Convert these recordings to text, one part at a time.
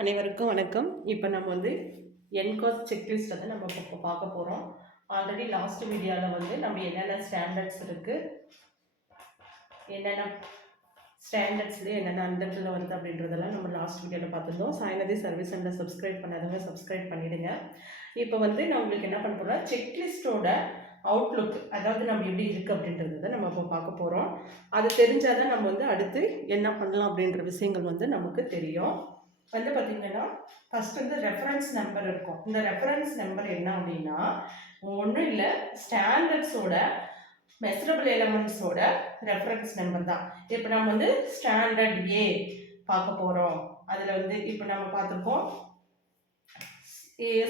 அனைவருக்கும் வணக்கம். இப்போ நம்ம என்காஸ் செக்லிஸ்ட் நம்ம இப்போ பார்க்க போகிறோம். ஆல்ரெடி லாஸ்ட் வீடியோவில் நம்ம என்னென்ன ஸ்டாண்டர்ட்ஸ் இருக்குது, என்னென்ன ஸ்டாண்டர்ட்ஸ்லேயே என்னென்ன அண்டர்ல வருது அப்படின்றதெல்லாம் நம்ம லாஸ்ட் வீடியோவில் பார்த்துருந்தோம். சாய்நதி சர்வீஸ் சென்டர் சப்ஸ்கிரைப் பண்ணாதவங்க சப்ஸ்கிரைப் பண்ணிவிடுங்க. இப்போ நான் உங்களுக்கு என்ன பண்ண போகிறோம், செக்லிஸ்ட்டோட அவுட்லுக், அதாவது நம்ம எப்படி இருக்குது அப்படின்றத நம்ம இப்போ பார்க்க போகிறோம். அது தெரிஞ்சால் தான் நம்ம அடுத்து என்ன பண்ணலாம் அப்படின்ற விஷயங்கள் நமக்கு தெரியும். பார்த்தீங்கன்னா ஃபர்ஸ்ட் ரெஃபரன்ஸ் நம்பர் இருக்கும். இந்த ரெஃபரன்ஸ் நம்பர் என்ன அப்படின்னா ஒன்றும் இல்லை, ஸ்டாண்டர்ட்ஸோட மெஷரபிள் எலமெண்ட்ஸோட ரெஃபரன்ஸ் நம்பர் தான். இப்போ நம்ம ஸ்டாண்டர்ட் ஏ பார்க்க போகிறோம். அதில் இப்போ நம்ம பார்த்துருப்போம்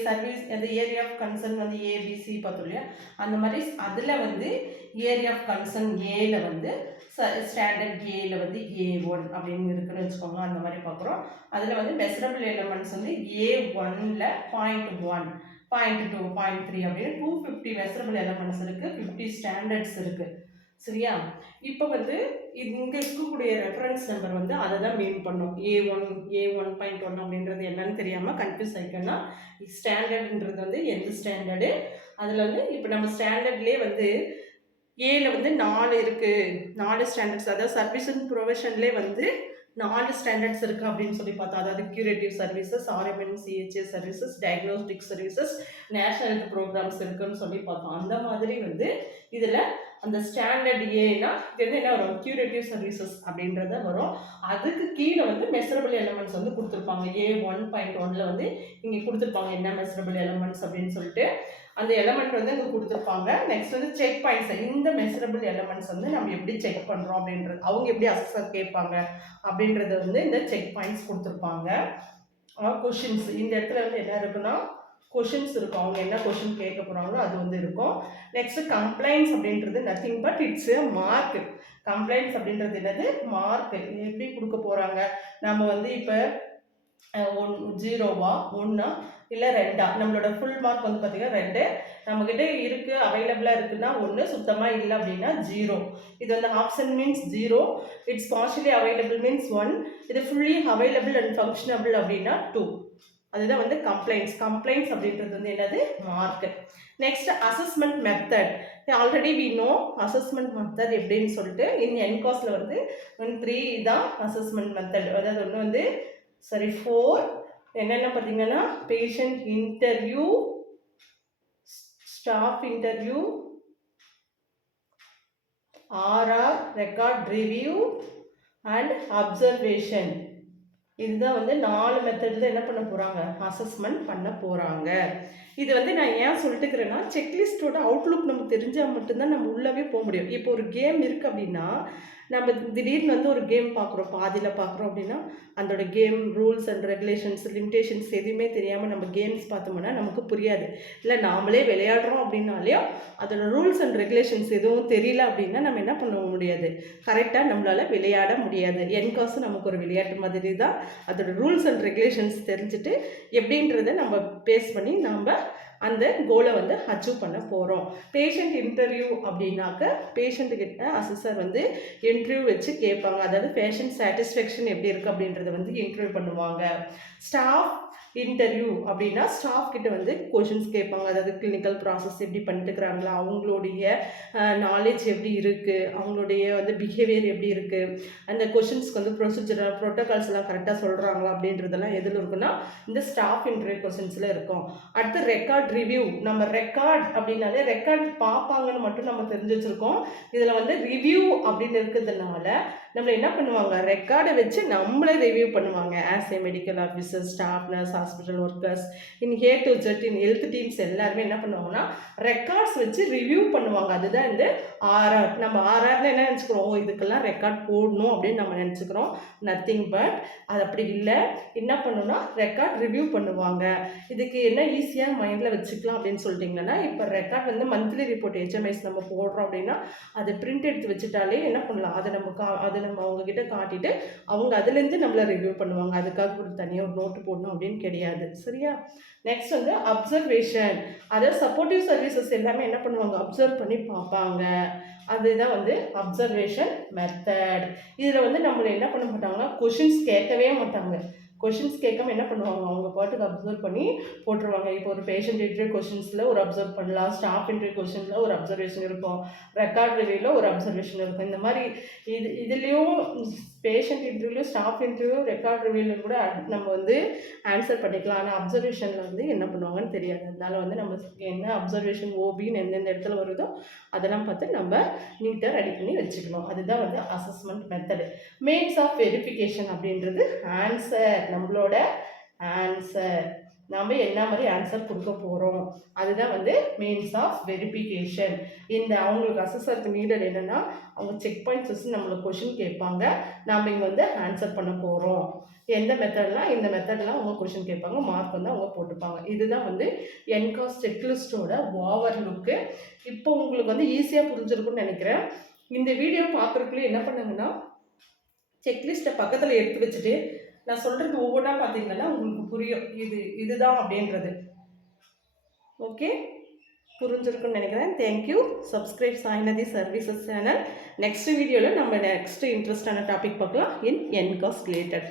சர்வீஸ் அந்த ஏரியா ஆஃப் கன்சர்ன் ஏபிசி பார்த்தோம் இல்லையா, அந்த மாதிரி அதில் ஏரியா ஆஃப் கன்சர்ன் ஏல ஸ்டாண்டர்ட் ஏல A1 அப்படின்னு இருக்குன்னு வச்சுக்கோங்க. அந்த மாதிரி பார்க்குறோம். அதில் மெஷரபிள் எலமெண்ட்ஸ் A1ல் 0.1, 0.2, 0.3 அப்படின்னு 250 மெஷரபிள் எலமெண்ட்ஸ் இருக்குது, 50 ஸ்டாண்டர்ட்ஸ் இருக்குது. சரியா? இப்போ இங்கே இருக்கக்கூடிய ரெஃபரன்ஸ் நம்பர் அதை தான் மீன் பண்ணும். A1.1 அப்படின்றது என்னன்னு தெரியாமல் கன்ஃபியூஸ் ஆகிக்கோன்னா, ஸ்டாண்டர்டுன்றது எந்த ஸ்டாண்டர்டு, அதில் இப்போ நம்ம ஸ்டாண்டர்ட்லேயே ஏல 4 இருக்குது, 4 ஸ்டாண்டர்ட்ஸ், அதாவது சர்வீஸ் அண்ட் ப்ரொவிஷன்லேயே 4 ஸ்டாண்டர்ட்ஸ் இருக்குது அப்படின்னு சொல்லி பார்த்தோம். அதாவது curative services, RMN CHC services, diagnostic services, national health programs இருக்குன்னு சொல்லி பார்த்தோம். அந்த மாதிரி இதில் அந்த ஸ்டாண்டர்ட் ஏன்னா இது என்ன வரும், கியூரேட்டிவ் சர்வீசஸ் அப்படின்றத வரும். அதுக்கு கீழே மெஷரபிள் எலமெண்ட்ஸ் கொடுத்துருப்பாங்க. A1.1ல் இங்கே கொடுத்துருப்பாங்க என்ன மெஷரபிள் எலமெண்ட்ஸ் அப்படின்னு சொல்லிட்டு அந்த எலமெண்ட் இங்கே கொடுத்துருப்பாங்க. நெக்ஸ்ட் செக் பாயிண்ட்ஸ், இந்த மெஷரபிள் எலமெண்ட்ஸ் நம்ம எப்படி செக் பண்ணுறோம் அப்படின்றது, அவங்க எப்படி அசஸர் கேட்பாங்க அப்படின்றது இந்த செக் பாயிண்ட்ஸ் கொடுத்துருப்பாங்க. கொஷின்ஸ் இந்த இடத்துல என்ன இருக்குன்னா கொஷின்ஸ் இருக்கும். அவங்க என்ன கொஷின் கேட்க போகிறாங்களோ அது இருக்கும். நெக்ஸ்ட் கம்ப்ளைண்ட்ஸ் அப்படின்றது nothing but it's a mark. Complaints அப்படின்றது என்னது, மார்க். எப்படி கொடுக்க போகிறாங்க, நம்ம இப்போ 0வா 1 இல்லை 2, நம்மளோட ஃபுல் மார்க் பார்த்தீங்கன்னா 2, நம்மக்கிட்ட இருக்குது அவைலபிளாக இருக்குன்னா 1, சுத்தமாக இல்லை அப்படின்னா 0. இது option means 0, it's partially available means 1, இது ஃபுல்லி அவைலபிள் அண்ட் ஃபங்க்ஷனபிள் அப்படின்னா 2. அதுதான் கம்ப்ளைண்ட்ஸ். கம்ப்ளைண்ட்ஸ் அப்படின்றது என்னது, mark. Next assessment method. Already we know assessment method எப்படின்னு சொல்லிட்டு இந்த என்காஸ்ல 3 தான் அசஸ்மெண்ட் மெத்தட். அதாவது ஒன்று 4 என்னென்ன பார்த்தீங்கன்னா patient interview, staff interview, RR record review and observation. இதுதான் 4 மெத்தடில் என்ன பண்ண போகிறாங்க, அசஸ்மெண்ட் பண்ண போகிறாங்க. இது நான் ஏன் சொல்லிட்டுக்கிறேன்னா, செக்லிஸ்ட்டோட அவுட்லுக் நமக்கு தெரிஞ்சால் மட்டும்தான் நம்ம உள்ளவே போக முடியும். இப்போ ஒரு கேம் இருக்குது அப்படின்னா, நம்ம திடீர்னு ஒரு கேம் பார்க்குறோம், பாதியில் பார்க்குறோம் அப்படின்னா அதோட game rules and regulations, limitations எதுவுமே தெரியாமல் நம்ம கேம்ஸ் பார்த்தோம்னா நமக்கு புரியாது. இல்லை நாமளே விளையாடுறோம் அப்படின்னாலே அதோட ரூல்ஸ் அண்ட் ரெகுலேஷன்ஸ் எதுவும் தெரியல அப்படின்னா நம்ம என்ன பண்ண முடியாது, கரெக்டாக நம்மளால் விளையாட முடியாது. என்காஸ் நமக்கு ஒரு விளையாட்டு மாதிரி தான். அதோட ரூல்ஸ் அண்ட் ரெகுலேஷன்ஸ் தெரிஞ்சுட்டு எப்படின்றத நம்ம பேஸ் பண்ணி நம்ம அந்த கோலை அச்சீவ் பண்ண போகிறோம். பேஷண்ட் இன்டர்வியூ அப்படின்னாக்க பேஷண்ட்டுக்கிட்ட அசஸர் இன்டர்வியூ வச்சு கேட்பாங்க. அதாவது பேஷண்ட் சாட்டிஸ்ஃபேக்ஷன் எப்படி இருக்குது அப்படின்றத இன்டர்வியூ பண்ணுவாங்க. ஸ்டாஃப் இன்டர்வியூ அப்படின்னா ஸ்டாஃப் கிட்ட கொஷின்ஸ் கேட்பாங்க. அதாவது கிளினிக்கல் ப்ராசஸ் எப்படி பண்ணிட்டுக்கிறாங்களா, அவங்களுடைய நாலேஜ் எப்படி இருக்குது, அவங்களுடைய பிஹேவியர் எப்படி இருக்குது, அந்த கொஷின்ஸ்க்கு ப்ரொசீஜர் ப்ரோட்டோகால்ஸ்லாம் கரெக்டாக சொல்கிறாங்களா அப்படின்றதெல்லாம் எதில் இருக்குன்னா இந்த ஸ்டாஃப் இன்டர்வியூ கொஷின்ஸில் இருக்கும். அடுத்து ரெக்கார்ட் ரிவ்யூ. நம்ம ரெக்கார்ட் அப்படின்னாலே ரெக்கார்ட் பார்ப்பாங்கன்னு மட்டும் நம்ம தெரிஞ்சு வச்சுருக்கோம். இதில் ரிவ்யூ அப்படின்னு இருக்கிறதுனால நம்மளை என்ன பண்ணுவாங்க, ரெக்கார்டை வச்சு நம்மளே ரிவ்யூ பண்ணுவாங்க. As a medical officer, staff, nurse, hospital workers, in A to Z in health teams எல்லாருமே என்ன பண்ணுவாங்கன்னா ரெக்கார்ட்ஸ் வச்சு ரிவ்யூ பண்ணுவாங்க. அதுதான் இந்த RR. நம்ம RRல என்ன நினச்சிக்கிறோம், இதுக்கெல்லாம் ரெக்கார்ட் போடணும் அப்படின்னு நம்ம நினச்சிக்கிறோம். நத்திங் பட் அது அப்படி இல்லை. என்ன பண்ணணும்னா ரெக்கார்ட் ரிவ்யூ பண்ணுவாங்க. இதுக்கு என்ன ஈஸியாக மைண்டில் வச்சுக்கலாம் அப்படின்னு சொல்லிட்டிங்கன்னா, இப்போ ரெக்கார்ட் மந்த்லி ரிப்போர்ட் HMIs நம்ம போடுறோம் அப்படின்னா அதை பிரிண்ட் எடுத்து வச்சுட்டாலே என்ன பண்ணலாம், அதை நம்ம அவங்கக்கிட்ட காட்டிட்டு அவங்க அதுலேருந்து நம்மளை ரிவ்யூ பண்ணுவாங்க. அதுக்காக ஒரு தனியாக ஒரு நோட்டு போடணும் அப்படின்னு கிடையாது. சரியா? Next observation. அதாவது சப்போர்ட்டிவ் சர்வீசஸ் எல்லாமே என்ன பண்ணுவாங்க, அப்சர்வ் பண்ணி பார்ப்பாங்க. அதுதான் அப்சர்வேஷன் மெத்தட். இதில் நம்மளை என்ன பண்ண மாட்டாங்கன்னா கொஷின்ஸ் கேட்கவே மாட்டாங்க. கொஷின்ஸ் கேட்காம என்ன பண்ணுவாங்க, அவங்க பாட்டுக்கு அப்சர்வ் பண்ணி போட்டுருவாங்க. இப்போ ஒரு பேஷண்ட் இன்டர்வியூ கொஷின்ஸில் ஒரு அப்சர்வ் பண்ணலாம், ஸ்டாஃப் இன்டர்வியூ கொஷினில் ஒரு அப்சர்வேஷன் இருக்கும், ரெக்கார்ட் ரிவ்யூவில் ஒரு அப்சர்வேஷன் இருக்கும். இந்த மாதிரி இதுலேயும் patient interview, staff interview, record ரிவ்யூவில் கூட நம்ம வந்து ஆன்சர் பண்ணிக்கலாம். ஆனால் அப்சர்வேஷனில் வந்து என்ன பண்ணுவாங்கன்னு தெரியாது. அதனால வந்து நம்ம என்ன அப்சர்வேஷன் ஓபின்னு எந்தெந்த இடத்துல வருதோ அதெல்லாம் பார்த்து நம்ம நீட்டாக ரெடி பண்ணி வச்சுக்கணும். அதுதான் வந்து assessment method. Means of verification அப்படின்றது ஆன்சர், நம்மளோட ஆன்சர், நாம் என்ன மாதிரி ஆன்சர் கொடுக்க போகிறோம், அதுதான் வந்து மீன்ஸ் ஆஃப் வெரிஃபிகேஷன். இந்த அவங்களுக்கு அசஸருக்கு நீடட் என்னென்னா, அவங்க செக் பாயிண்ட்ஸ் வச்சு நம்மளுக்கு கொஷின் கேட்பாங்க, நாம் இங்கே வந்து ஆன்சர் பண்ண போகிறோம். எந்த மெத்தட்லாம், இந்த மெத்தட்லாம் அவங்க கொஷின் கேட்பாங்க, மார்க் வந்து அவங்க போட்டுப்பாங்க. இதுதான் வந்து என்காஸ் செக்லிஸ்ட்டோட ஓவர்லுக்கு. இப்போ உங்களுக்கு வந்து ஈஸியாக புரிஞ்சிருக்கும்னு நினைக்கிறேன். இந்த வீடியோ பார்க்குறதுக்குள்ளே என்ன பண்ணுங்கன்னா, செக்லிஸ்ட்டை பக்கத்தில் எடுத்து வச்சுட்டு நான் சொல்கிறது ஒவ்வொன்றா பார்த்தீங்கன்னா உங்களுக்கு புரியும், இதுதான் அப்படின்றது. ஓகே, புரிஞ்சிருக்குன்னு நினைக்கிறேன். Thank you. Subscribe Sainathi services channel. Next வீடியோவில் நம்ம நெக்ஸ்ட் இன்ட்ரெஸ்டான டாபிக் பார்க்கலாம் இன் என்காஸ் ரிலேட்டட்.